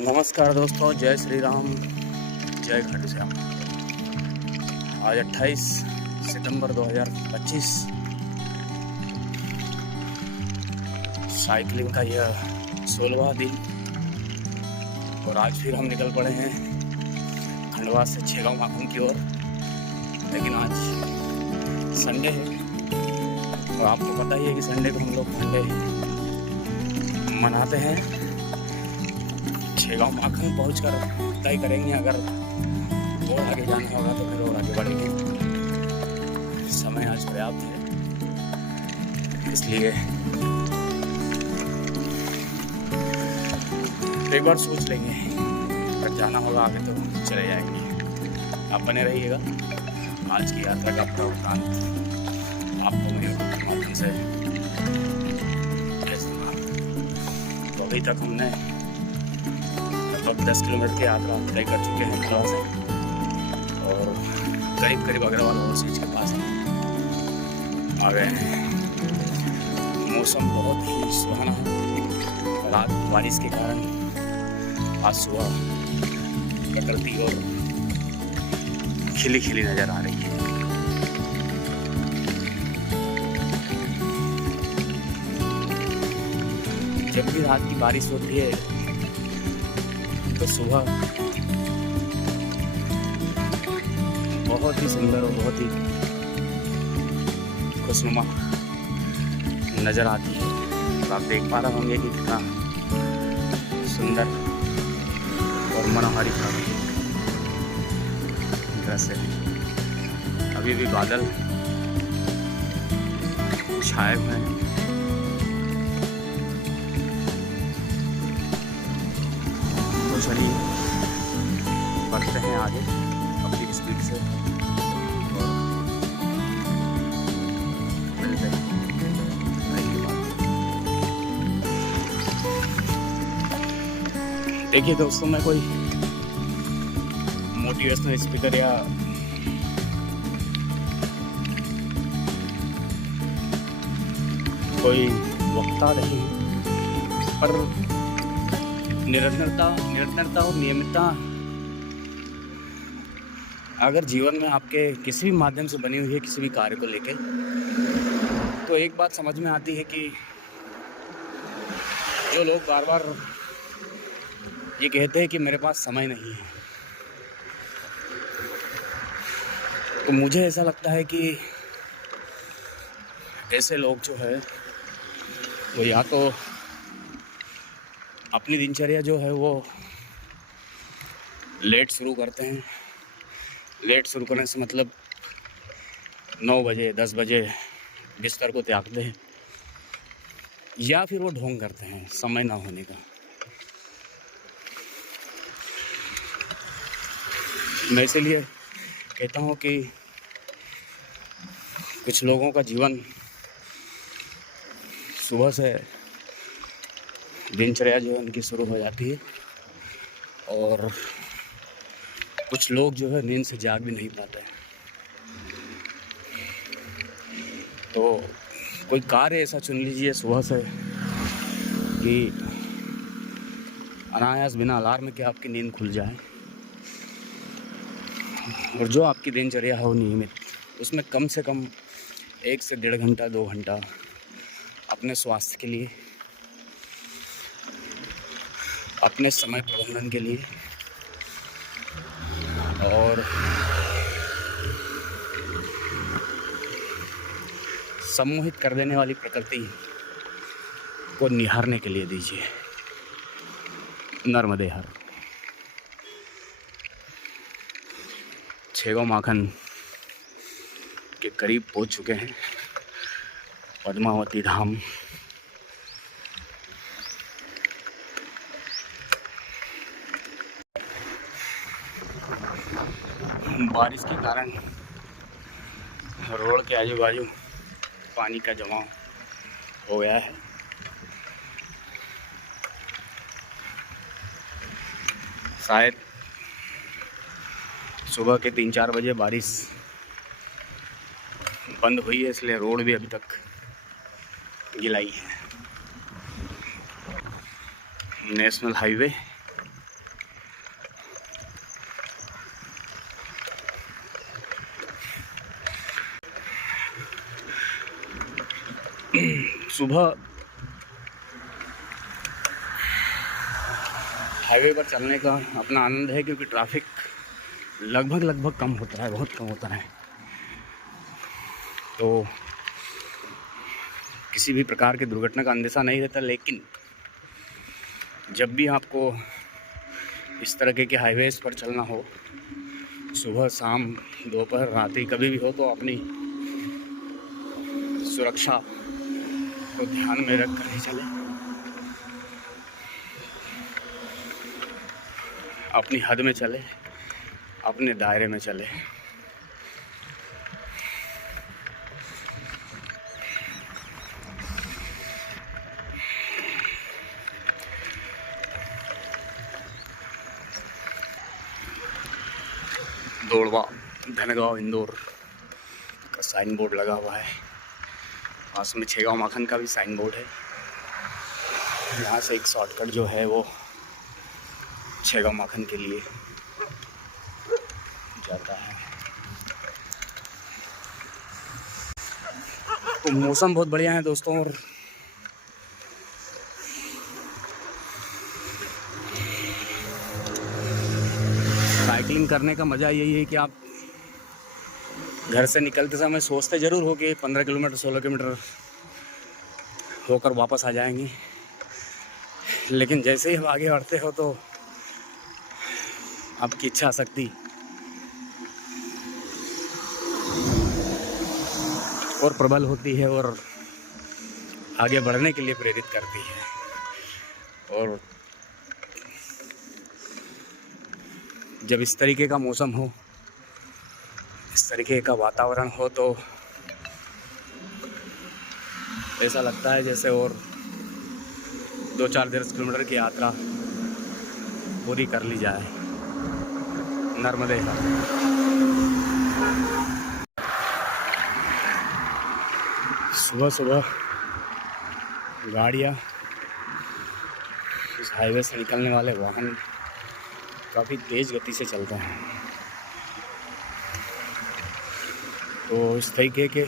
नमस्कार दोस्तों, जय श्री राम, जय खाटू श्याम। आज 28 सितंबर 2025 साइकिलिंग का यह 16वां दिन और आज फिर हम निकल पड़े हैं खंडवा से छेगांव माखन की ओर। लेकिन आज संडे है और आपको पता ही है कि संडे को हम लोग संडे मनाते हैं। छेगांव माखन पहुंचकर तय करेंगे, अगर और आगे जाना होगा तो फिर और आगे बढ़ेंगे। समय आज पर्याप्त है, इसलिए एक बार सोच लेंगे, अगर जाना होगा आगे तो चले जाएंगे। आप बने रहिएगा। आज की यात्रा का पूरा वृत्तांत आपको मेरे माध्यम से भेज दूंगा। तो अभी तक हमने लगभग 10 किलोमीटर की यात्रा तय कर चुके हैं खंडवा से और करीब अग्रवाल ओवरब्रिज के पास आ गए हैं। मौसम बहुत ही सुहाना है। रात बारिश के कारण आज सुबह प्रकृति और खिली खिली नजर आ रही है। जब भी रात की बारिश होती है तो सुबह बहुत ही सुंदर और बहुत ही खुशनुमा नजर आती है। और आप देख पा रहे होंगे कि कितना सुंदर और मनोहारी प्राकृतिक दृश्य है। अभी भी बादल छाए हुए हैं। तो चलिए बढ़ते हैं आगे अपनी स्पीड से और मिलते हैं नई बात। देखिए दोस्तों, मैं कोई मोटिवेशनल स्पीकर या कोई वक्ता नहीं, पर निरंतरता और नियमितता अगर जीवन में आपके किसी भी माध्यम से बनी हुई है, किसी भी कार्य को लेके, तो एक बात समझ में आती है कि जो लोग बार बार ये कहते हैं कि मेरे पास समय नहीं है, तो मुझे ऐसा लगता है कि ऐसे लोग जो है वो या तो अपनी दिनचर्या जो है वो लेट शुरू करते हैं। लेट शुरू करने से मतलब 9 बजे 10 बजे बिस्तर को त्यागते हैं, या फिर वो ढोंग करते हैं समय ना होने का। मैं इसीलिए कहता हूँ कि कुछ लोगों का जीवन सुबह से दिनचर्या जो है उनकी शुरू हो जाती है और कुछ लोग जो है नींद से जाग भी नहीं पाते। तो कोई कार्य ऐसा चुन लीजिए सुबह से कि अनायास बिना अलार्म के आपकी नींद खुल जाए, और जो आपकी दिनचर्या हो नियमित, उसमें कम से कम 1 से 1.5 घंटा 2 घंटा अपने स्वास्थ्य के लिए, अपने समय प्रबंधन के लिए और सम्मोहित कर देने वाली प्रकृति को निहारने के लिए दीजिए। नर्मदे हर। छेगांव माखन के करीब पहुंच चुके हैं, पद्मावती धाम। बारिश के कारण रोड के आजू बाजू पानी का जमाव हो गया है। शायद सुबह के 3-4 बजे बारिश बंद हुई है, इसलिए रोड भी अभी तक गिलाई है। नेशनल हाईवे सुबह हाईवे पर चलने का अपना आनंद है, क्योंकि ट्रैफिक लगभग कम होता है, बहुत कम होता है। तो किसी भी प्रकार की दुर्घटना का अंदेशा नहीं रहता। लेकिन जब भी आपको इस तरह के हाईवेज़ पर चलना हो, सुबह शाम दोपहर रात्रि कभी भी हो, तो अपनी सुरक्षा को ध्यान में रख कर ही चलें, अपनी हद में चले, अपने दायरे में चले। दौड़वा धनगांव इंदौर का साइन बोर्ड लगा हुआ है, पास में छेगांव माखन का भी साइन बोर्ड है। यहाँ से एक शॉर्टकट जो है वो छेगांव माखन के लिए जाता है। तो मौसम बहुत बढ़िया है दोस्तों, और साइकिलिंग करने का मज़ा यही है कि आप घर से निकलते समय सोचते ज़रूर हो कि 15 किलोमीटर 16 किलोमीटर होकर वापस आ जाएंगे, लेकिन जैसे ही हम आगे बढ़ते हो तो आपकी इच्छा शक्ति और प्रबल होती है और आगे बढ़ने के लिए प्रेरित करती है। और जब इस तरीके का मौसम हो, इस तरीके का वातावरण हो, तो ऐसा लगता है जैसे और 2-4 किलोमीटर की यात्रा पूरी कर ली जाए। नर्मदे का सुबह गाड़ियाँ, इस हाईवे से निकलने वाले वाहन काफ़ी तेज़ गति से चलते हैं। तो इस तरीके के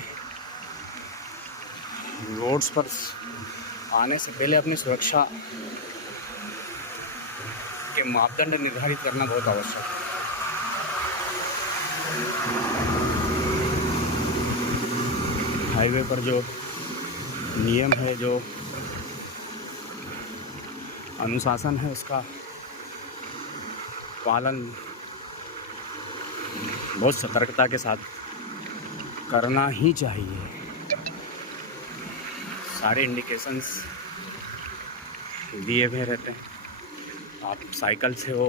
रोड्स पर आने से पहले अपनी सुरक्षा के मापदंड निर्धारित करना बहुत आवश्यक है। हाईवे पर जो नियम है, जो अनुशासन है, उसका पालन बहुत सतर्कता के साथ करना ही चाहिए। सारे इंडिकेशंस दिए हुए रहते हैं। आप साइकिल से हो,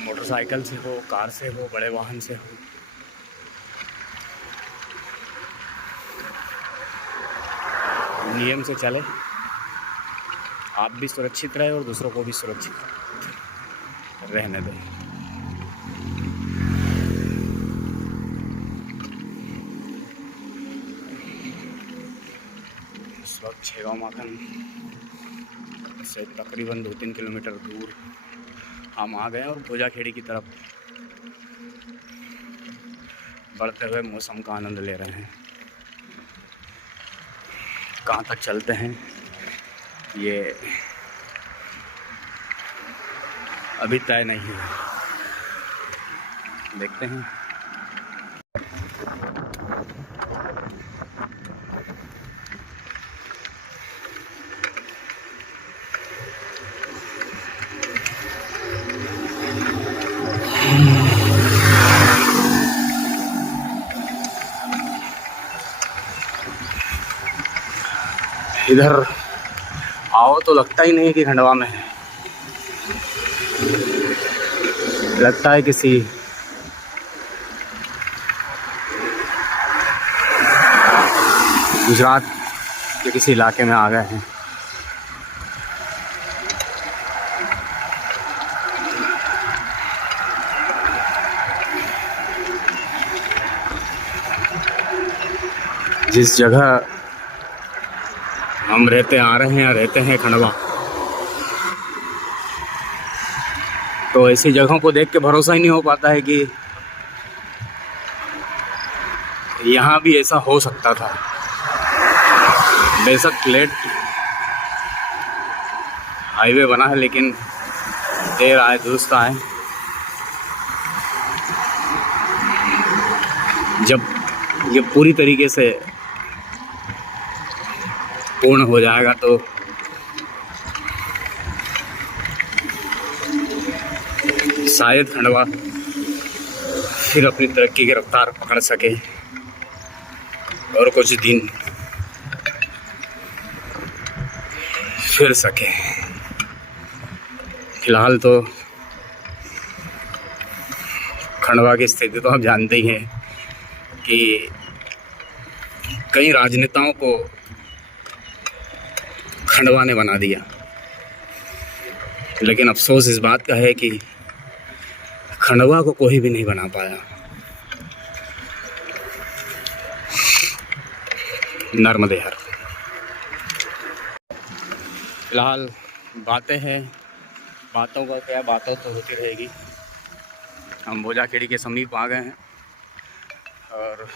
मोटरसाइकिल से हो, कार से हो, बड़े वाहन से हो, नियम से चले, आप भी सुरक्षित रहे और दूसरों को भी सुरक्षित रहने दें। इस वक्त छेगांव माखन से तकरीबन 2-3 किलोमीटर दूर हम आ गए और भोजाखेड़ी की तरफ बढ़ते हुए मौसम का आनंद ले रहे हैं। कहाँ तक चलते हैं ये अभी तय नहीं है, देखते हैं। इधर आओ तो लगता ही नहीं कि खंडवा में है, लगता है किसी गुजरात के किसी इलाके में आ गए हैं। जिस जगह हम रहते हैं खंडवा, तो ऐसी जगहों को देख के भरोसा ही नहीं हो पाता है कि यहाँ भी ऐसा हो सकता था। बेशक लेट हाईवे बना है, लेकिन देर आए दुरुस्त आए। जब ये पूरी तरीके से पूर्ण हो जाएगा तो शायद खंडवा फिर अपनी तरक्की की रफ्तार पकड़ सके और कुछ दिन फिर सके। फिलहाल तो खंडवा की स्थिति तो आप जानते ही हैं कि कई राजनेताओं को खंडवा ने बना दिया, लेकिन अफसोस इस बात का है कि खंडवा को कोई भी नहीं बना पाया। नर्मदे हर। फिलहाल बातें हैं, बातों का क्या, बातों तो होती रहेगी। हम भोजाखेड़ी के समीप आ गए हैं और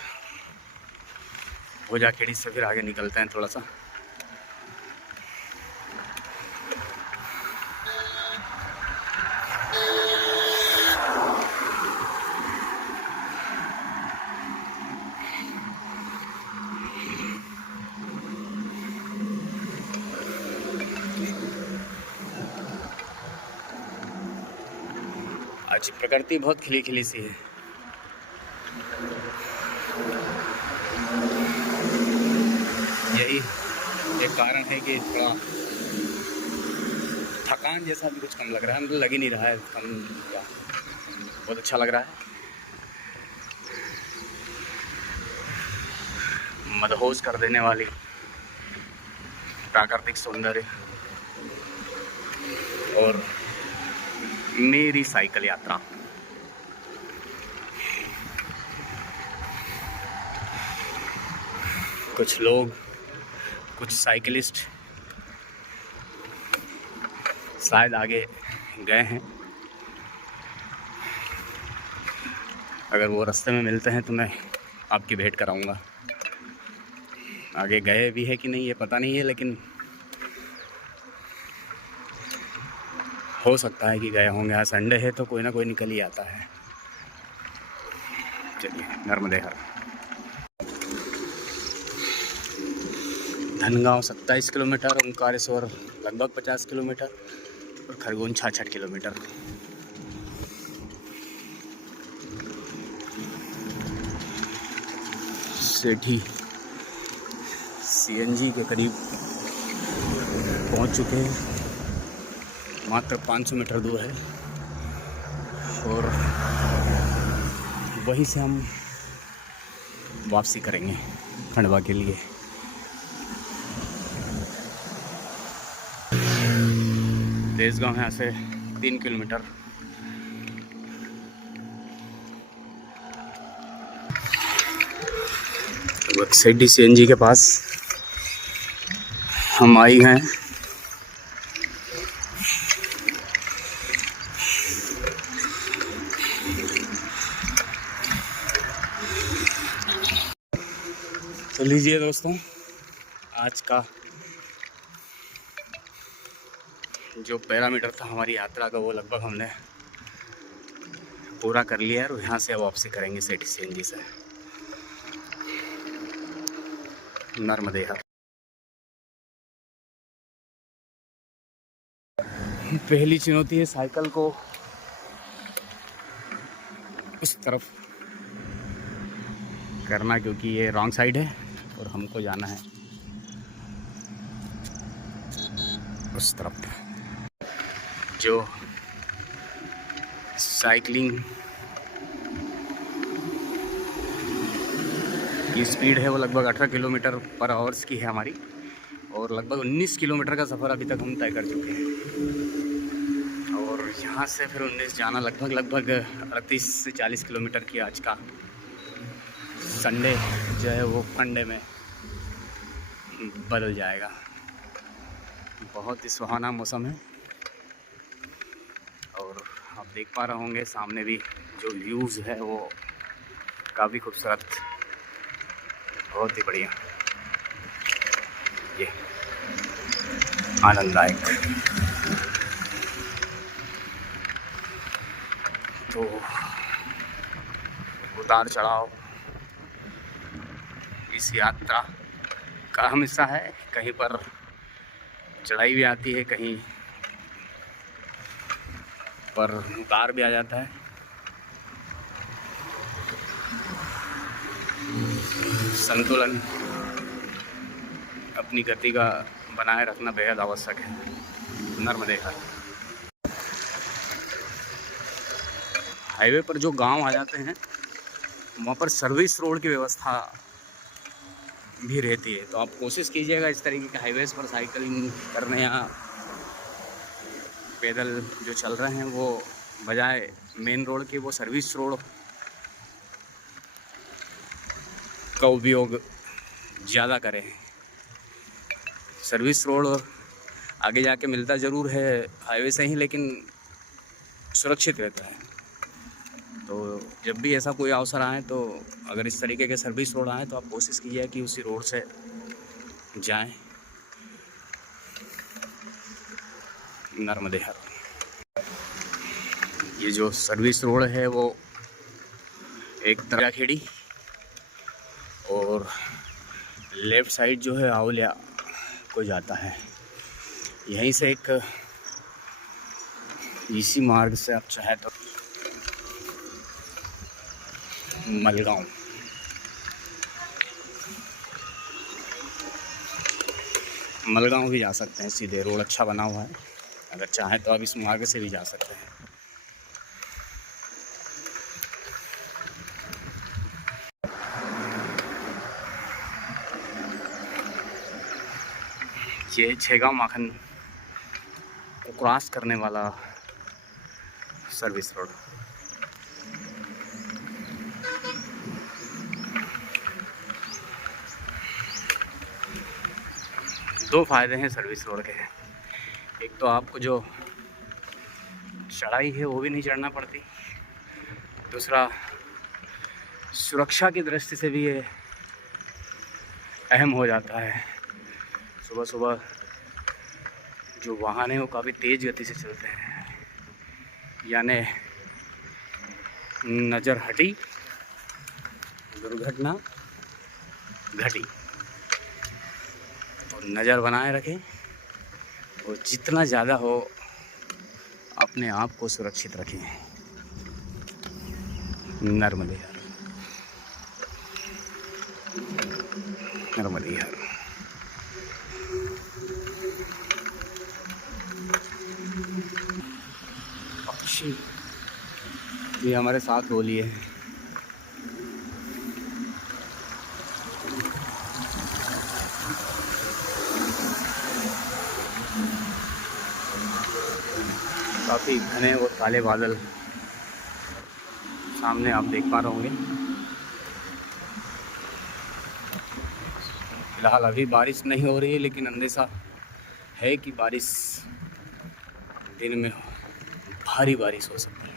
भोजाखेड़ी से फिर आगे निकलते हैं थोड़ा सा। आज प्रकृति बहुत खिली खिली सी है। यही एक कारण है कि थोड़ा थकान जैसा भी कुछ कम लग रहा है, मतलब लग ही नहीं रहा है कम, बहुत अच्छा लग रहा है। मदहोश कर देने वाली प्राकृतिक सौंदर्य और मेरी साइकिल यात्रा। कुछ लोग, कुछ साइकिलिस्ट शायद आगे गए हैं। अगर वो रास्ते में मिलते हैं तो मैं आपकी भेंट कराऊंगा। आगे गए भी है कि नहीं ये पता नहीं है, लेकिन हो सकता है कि गए होंगे। आज संडे है तो कोई ना कोई निकल ही आता है। चलिए, नर्मदे हर। धनगांव 27 किलोमीटर, ओंकारेश्वर लगभग 50 किलोमीटर और खरगोन 66 किलोमीटर। सेठी सीएनजी के करीब पहुंच चुके हैं, मात्र 500 मीटर दूर है और वहीं से हम वापसी करेंगे खंडवा के लिए। देशगांव यहाँ से 3 किलोमीटर। सेठी सीएनजी के पास हम आई हैं। तो लीजिए दोस्तों, आज का जो पैरामीटर था हमारी यात्रा का वो लगभग हमने पूरा कर लिया है और यहाँ से वापसी करेंगे सेठी सीएनजी से। नर्मदे हर। पहली चुनौती है साइकिल को उस तरफ करना, क्योंकि ये रॉन्ग साइड है और हमको जाना है उस तरफ। जो साइकिलिंग की स्पीड है वो लगभग 18 किलोमीटर पर आवर्स की है हमारी, और लगभग 19 किलोमीटर का सफ़र अभी तक हम तय कर चुके हैं। और यहाँ से फिर 19 जाना लगभग 38 से 40 किलोमीटर की आज का संडे जो है वो फंडे में बदल जाएगा। बहुत ही सुहाना मौसम है और आप देख पा रहे होंगे सामने भी जो व्यूज़ है वो काफ़ी खूबसूरत, बहुत ही बढ़िया। ये आनंददायक। तो उतार चढ़ाव इस यात्रा का अहम हिस्सा है। कहीं पर चढ़ाई भी आती है, कहीं पर उतार भी आ जाता है। संतुलन अपनी गति का बनाए रखना बेहद आवश्यक है। नर्मदे का हाईवे पर जो गांव आ जाते हैं वहाँ पर सर्विस रोड की व्यवस्था भी रहती है, तो आप कोशिश कीजिएगा इस तरीके के हाईवेज पर साइकिलिंग करने या पैदल जो चल रहे हैं वो बजाय मेन रोड के वो सर्विस रोड का उपयोग ज़्यादा करें। सर्विस रोड आगे जाके मिलता ज़रूर है हाईवे से ही, लेकिन सुरक्षित रहता है। तो जब भी ऐसा कोई अवसर आए, तो अगर इस तरीके के सर्विस रोड आए तो आप कोशिश कीजिए कि उसी रोड से जाएं। नर्मदे हर ये जो सर्विस रोड है वो एक तरह खेड़ी और लेफ़्ट साइड जो है आउलिया को जाता है। यहीं से एक इसी मार्ग से आप चाहे तो मलगांव भी जा सकते हैं। सीधे रोड अच्छा बना हुआ है, अगर चाहें तो आप इस मार्ग से भी जा सकते हैं। ये छेगांव माखन को क्रॉस करने वाला सर्विस रोड। दो फायदे हैं सर्विस रोड के। एक तो आपको जो चढ़ाई है वो भी नहीं चढ़ना पड़ती, दूसरा सुरक्षा की दृष्टि से भी ये अहम हो जाता है। सुबह सुबह जो वाहन है वो काफ़ी तेज़ गति से चलते हैं, यानी नज़र हटी दुर्घटना घटी। तो नज़र बनाए रखें और जितना ज़्यादा हो अपने आप को सुरक्षित रखें। नर्मदे हर, नर्मदे हर। पक्षी भी हमारे साथ हो लिए हैं। काफ़ी घने और काले बादल सामने आप देख पा रहे होंगे। फिलहाल अभी बारिश नहीं हो रही है, लेकिन अंदेशा है कि बारिश दिन में भारी बारिश हो सकती है।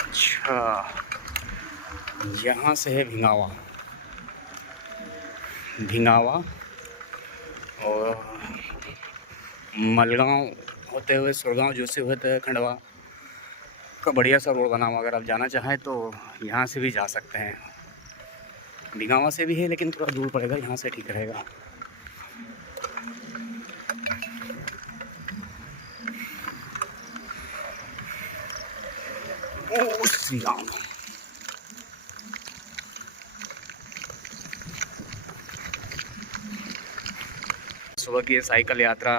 अच्छा, यहाँ से है भिंगावा और मलगांव होते हुए सुरगांव जो से होते हैं खंडवा का बढ़िया सा रोड बना हुआ। अगर आप जाना चाहें तो यहाँ से भी जा सकते हैं। भिंगावा से भी है, लेकिन थोड़ा दूर पड़ेगा, यहाँ से ठीक रहेगा। ओ श्री राम। सुबह की ये साइकिल यात्रा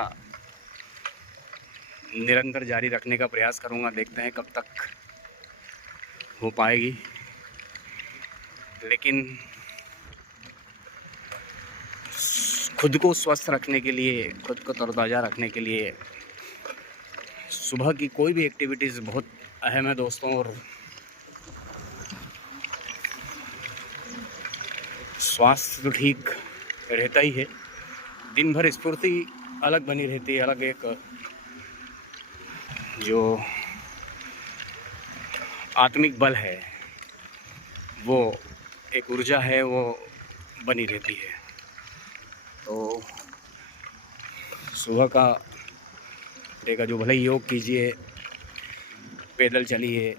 निरंतर जारी रखने का प्रयास करूंगा। देखते हैं कब तक हो पाएगी, लेकिन खुद को स्वस्थ रखने के लिए, खुद को तरोताज़ा रखने के लिए सुबह की कोई भी एक्टिविटीज़ बहुत अहम है दोस्तों। और स्वास्थ्य तो ठीक रहता ही है, दिन भर स्फूर्ति अलग बनी रहती है, अलग एक जो आत्मिक बल है वो एक ऊर्जा है वो बनी रहती है। तो सुबह का देखा जो भले ही योग कीजिए, पैदल चलिए,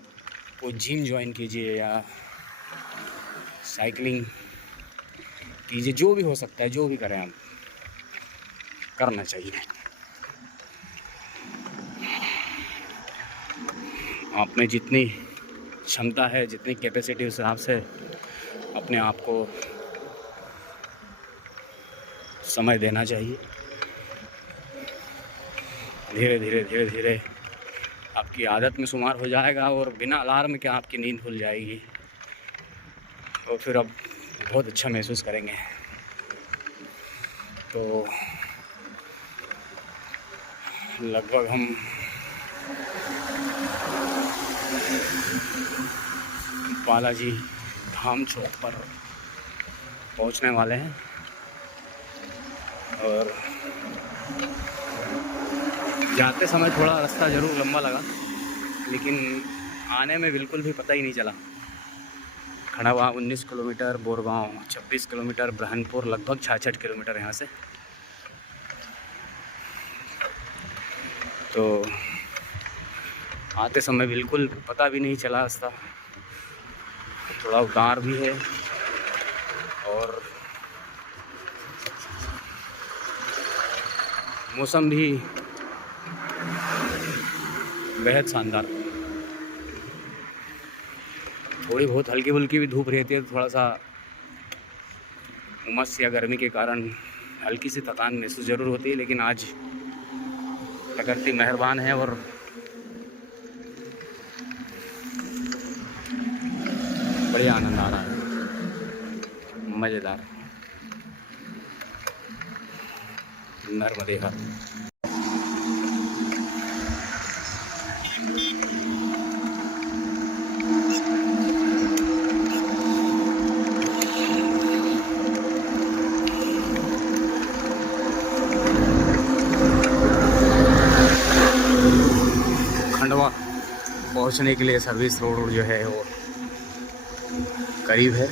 कोई जिम ज्वाइन कीजिए या साइकिलिंग कीजिए, जो भी हो सकता है, जो भी करें आप, करना चाहिए। आप में जितनी क्षमता है, जितनी कैपेसिटी, उस हिसाब से अपने आप को समय देना चाहिए। धीरे धीरे धीरे धीरे आपकी आदत में शुमार हो जाएगा और बिना अलार्म के आपकी नींद खुल जाएगी और फिर आप बहुत अच्छा महसूस करेंगे। तो लगभग हम बालाजी धाम चौक पर पहुंचने वाले हैं और जाते समय थोड़ा रास्ता ज़रूर लंबा लगा, लेकिन आने में बिल्कुल भी पता ही नहीं चला। खंडवा 19 किलोमीटर, बोरगांव 26 किलोमीटर, ब्रह्मपुर लगभग 66 किलोमीटर यहाँ से। तो आते समय बिल्कुल पता भी नहीं चला रास्ता, थोड़ा उतार भी है और मौसम भी बेहद शानदार। थोड़ी बहुत हल्की फुल्की भी धूप रहती है, तो थोड़ा सा उमस या गर्मी के कारण हल्की सी थकान महसूस ज़रूर होती है, लेकिन आज प्रकृति मेहरबान है और बढ़िया आनंद आ रहा है, मज़ेदार। नर्मदे हर। खंडवा पहुंचने के लिए सर्विस रोड जो है वो करीब है,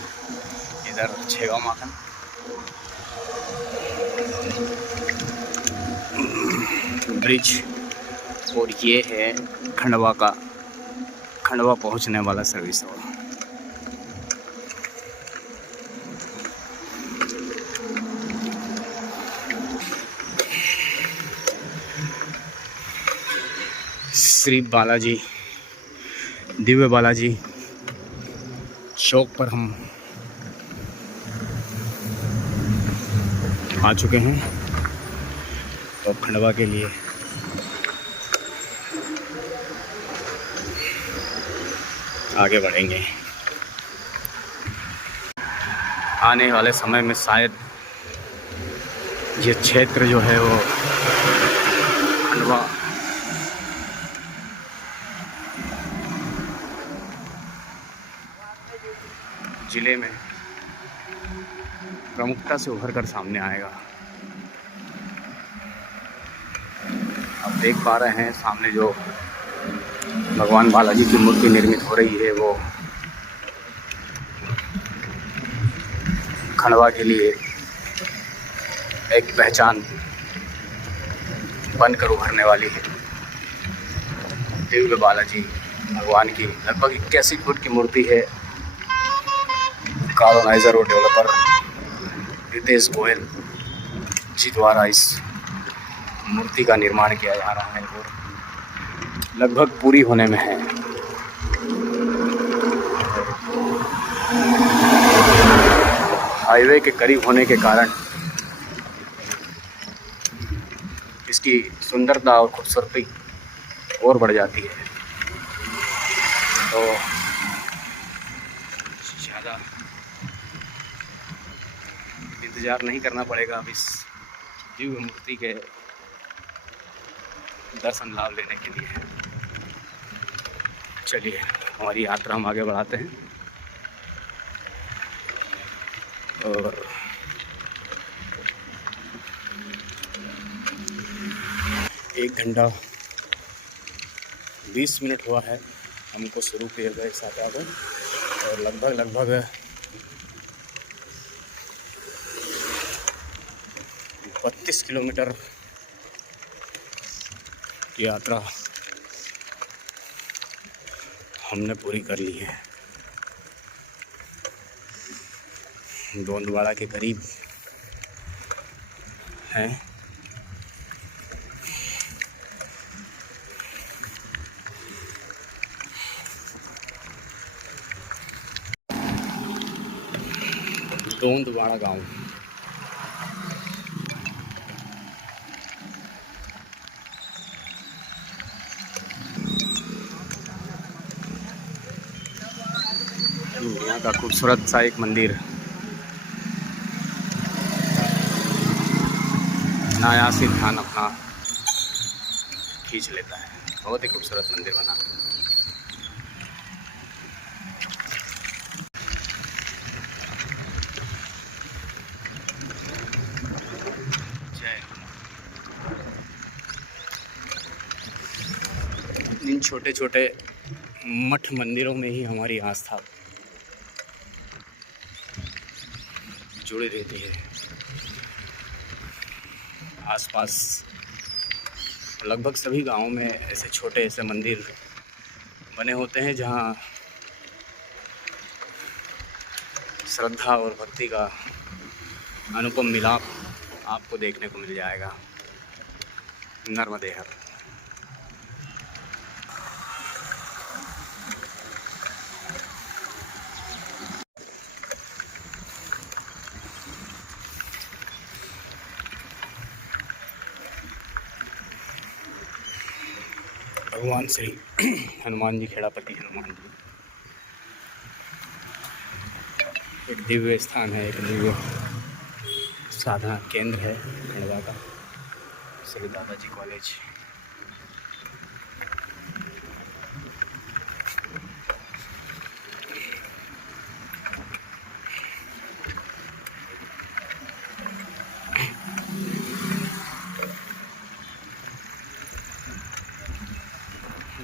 इधर छेगांव माखन। ब्रिज और ये है खंडवा पहुंचने वाला सर्विस रोड। श्री बालाजी, दिव्य बालाजी चौक पर हम आ चुके हैं और खंडवा के लिए आगे बढ़ेंगे। आने वाले समय में शायद ये क्षेत्र जो है वो खंडवा जिले में प्रमुखता से उभर कर सामने आएगा। आप देख पा रहे हैं सामने जो भगवान बालाजी की मूर्ति निर्मित हो रही है, वो खंडवा के लिए एक पहचान बनकर उभरने वाली है। दिव्य बालाजी भगवान की लगभग 81 फुट की मूर्ति है। कॉलोनाइजर और डेवलपर रितेश गोयल जी द्वारा इस मूर्ति का निर्माण किया जा रहा है और लगभग पूरी होने में है। हाईवे के करीब होने के कारण इसकी सुंदरता और खूबसूरती और बढ़ जाती है। तो ज़्यादा इंतज़ार नहीं करना पड़ेगा अब इस दिव्य मूर्ति के दर्शन लाभ लेने के लिए। चलिए हमारी यात्रा हम आगे बढ़ाते हैं और एक घंटा 20 मिनट हुआ है हमको शुरू किए गए साथ आगे और लगभग 32 किलोमीटर की यात्रा हमने पूरी कर ली है। गोंदवाड़ा के करीब है। गोंदवाड़ा गांव। यहाँ का खूबसूरत सा एक मंदिर अनायासी ध्यान अपना खींच लेता है। बहुत ही खूबसूरत मंदिर बना। इन छोटे छोटे मठ मंदिरों में ही हमारी आस्था जुड़ी रहती है। आसपास लगभग सभी गांवों में ऐसे छोटे ऐसे मंदिर बने होते हैं जहां श्रद्धा और भक्ति का अनुपम मिलाप आपको देखने को मिल जाएगा। नर्मदे हर। भगवान श्री हनुमान जी, खेड़ापति हनुमान जी, एक दिव्य स्थान है, एक दिव्य साधना केंद्र है खंडवा का श्री दादाजी कॉलेज।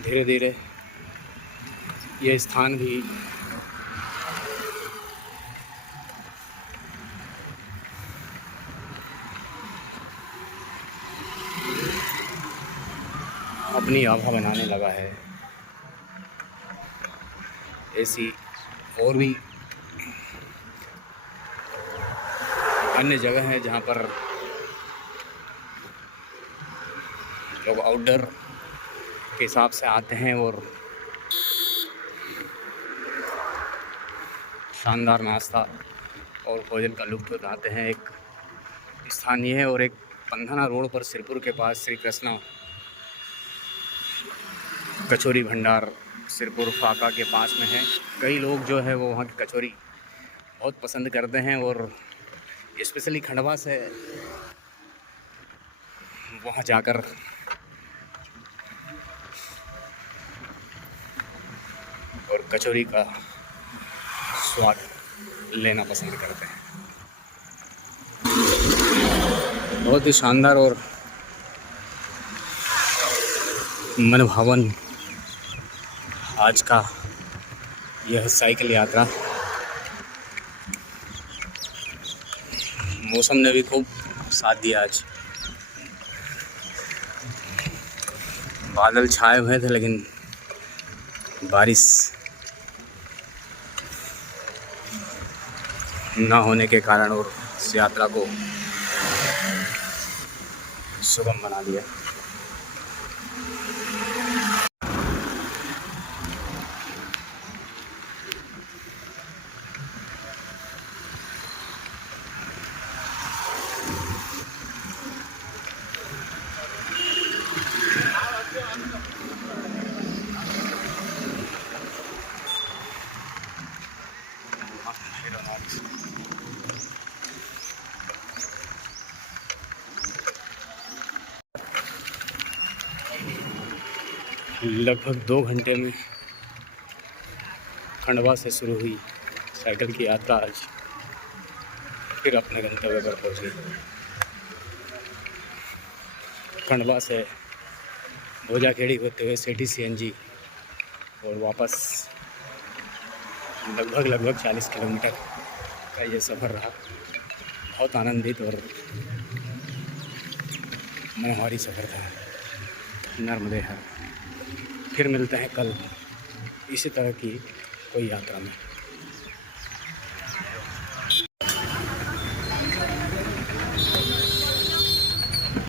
धीरे धीरे यह स्थान भी अपनी आभा बनाने लगा है। ऐसी और भी अन्य जगह है जहाँ पर लोग आउटडोर के हिसाब से आते हैं और शानदार नाश्ता और भोजन का लुत्फ़ उठाते हैं। एक स्थान ये है। और एक पंधना रोड पर सिरपुर के पास श्री कृष्णा कचौरी भंडार सिरपुर फाका के पास में है। कई लोग जो है वो वहाँ की कचौरी बहुत पसंद करते हैं और स्पेशली खंडवा से वहाँ जाकर और कचौरी का स्वाद लेना पसंद करते हैं। बहुत ही शानदार और मनभावन आज का यह साइकिल यात्रा। मौसम ने भी खूब साथ दिया। आज बादल छाए हुए थे लेकिन बारिश ना होने के कारण और इस यात्रा को सुगम बना दिया। लगभग 2 घंटे में खंडवा से शुरू हुई साइकिल की यात्रा आज फिर अपने गंतव्य पर पहुंची। खंडवा से भोजाखेड़ी होते हुए सिटी CNG और वापस लगभग 40 किलोमीटर का ये सफ़र रहा। बहुत आनंदित और मनोहारी सफ़र था। नर्मदे हर। फिर मिलते हैं कल इसी तरह की कोई यात्रा में।